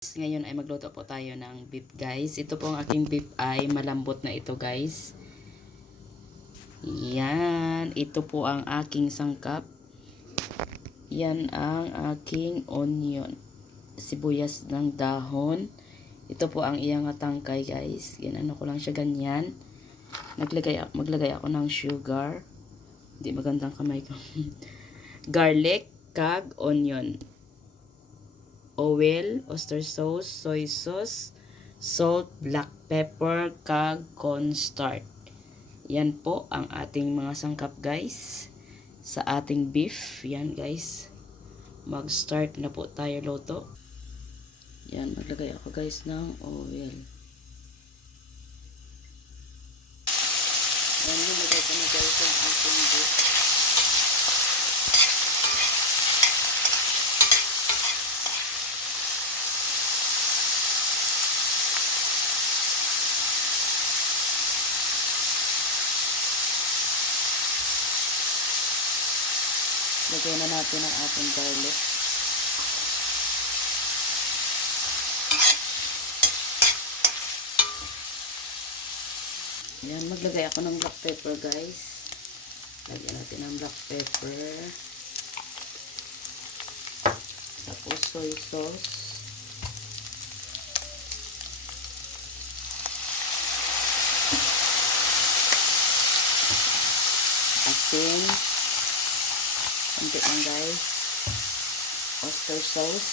Ngayon ay magluto po tayo ng beef guys. Ito po ang aking beef ay malambot na ito guys. Yan. Ito po ang aking sangkap. Yan ang aking onion. Sibuyas ng dahon. Ito po ang iyang tangkay guys. Yan ano ko lang siya ganyan. Naglagay, maglagay ako ng sugar. Hindi magandang kamay ko. Garlic, kag, onion oil, oyster sauce, soy sauce, salt, black pepper, kag cornstarch. Yan po ang ating mga sangkap guys sa ating beef. Yan guys. Mag-start na po tayo luto. Yan, maglagay ako guys ng oil. Yan, nilagay ko na guys ang ating beef. Lagay na natin ang ating garlic. Ayan, maglagay ako ng black pepper guys. Lagyan natin ng black pepper. Tapos soy sauce. Asin. Kunti lang guys. Oyster sauce.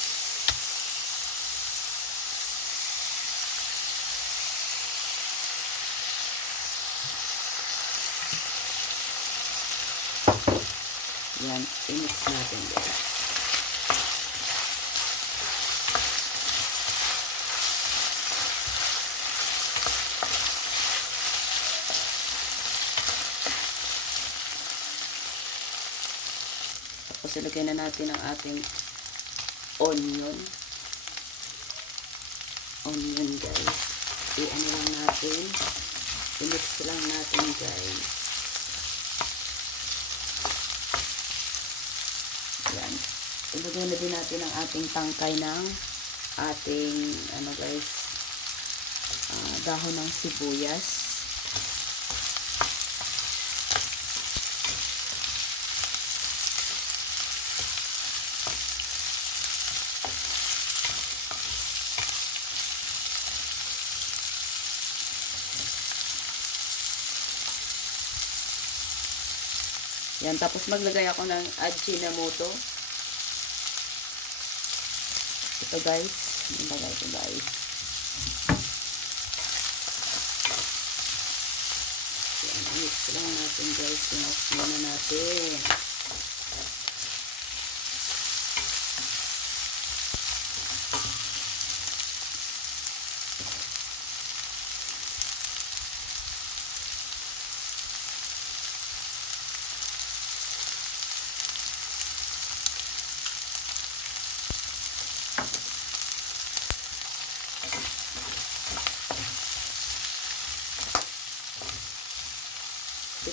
Yan, i-mix natin guys. Tapos ilagay na natin ang ating onion. Onion guys. I-ano lang natin. I-mix lang natin guys. Yan. Ilagay na din natin ang ating tangkay ng ating ano guys ah, dahon ng sibuyas. Yan, tapos maglagay ako ng ajinomoto. Ito guys, ilagay ito guys. Yan, mix lang natin guys. Mix muna natin.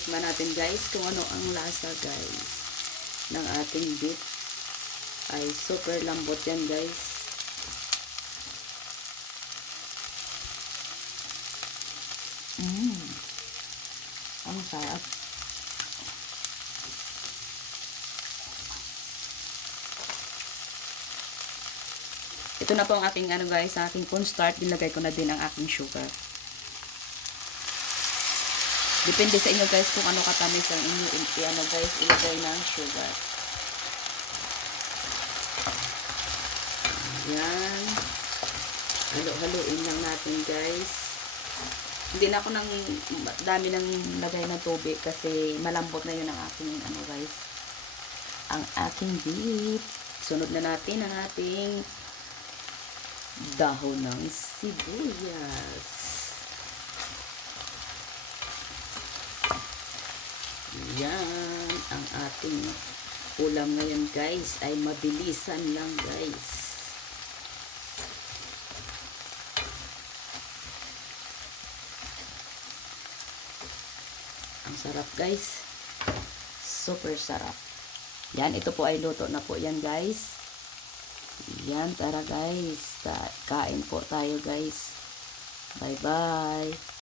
Tikman natin guys kung ano ang lasa guys ng ating beef. Ay super lambot yan guys. Mmm. Ang sarap. Ito na po ang aking ano guys, aking cornstarch. Dinlagay ko na din ang aking sugar. Depende sa inyo guys kung ano katamis ang inyo i-ano guys, ilagay ng sugar. Yan. Halo-haloin lang natin guys. Hindi na ako nang dami ng lagay ng tubig kasi malambot na yun ang aking ano guys. Ang aking beef. Sunod na natin ang ating dahon ng sibuyas. Yan ang ating ulam ngayon guys ay mabilisan lang guys. Ang sarap guys. Super sarap. Yan, ito po ay luto na po yan guys. Yan, tara guys. Kain po tayo guys. Bye bye.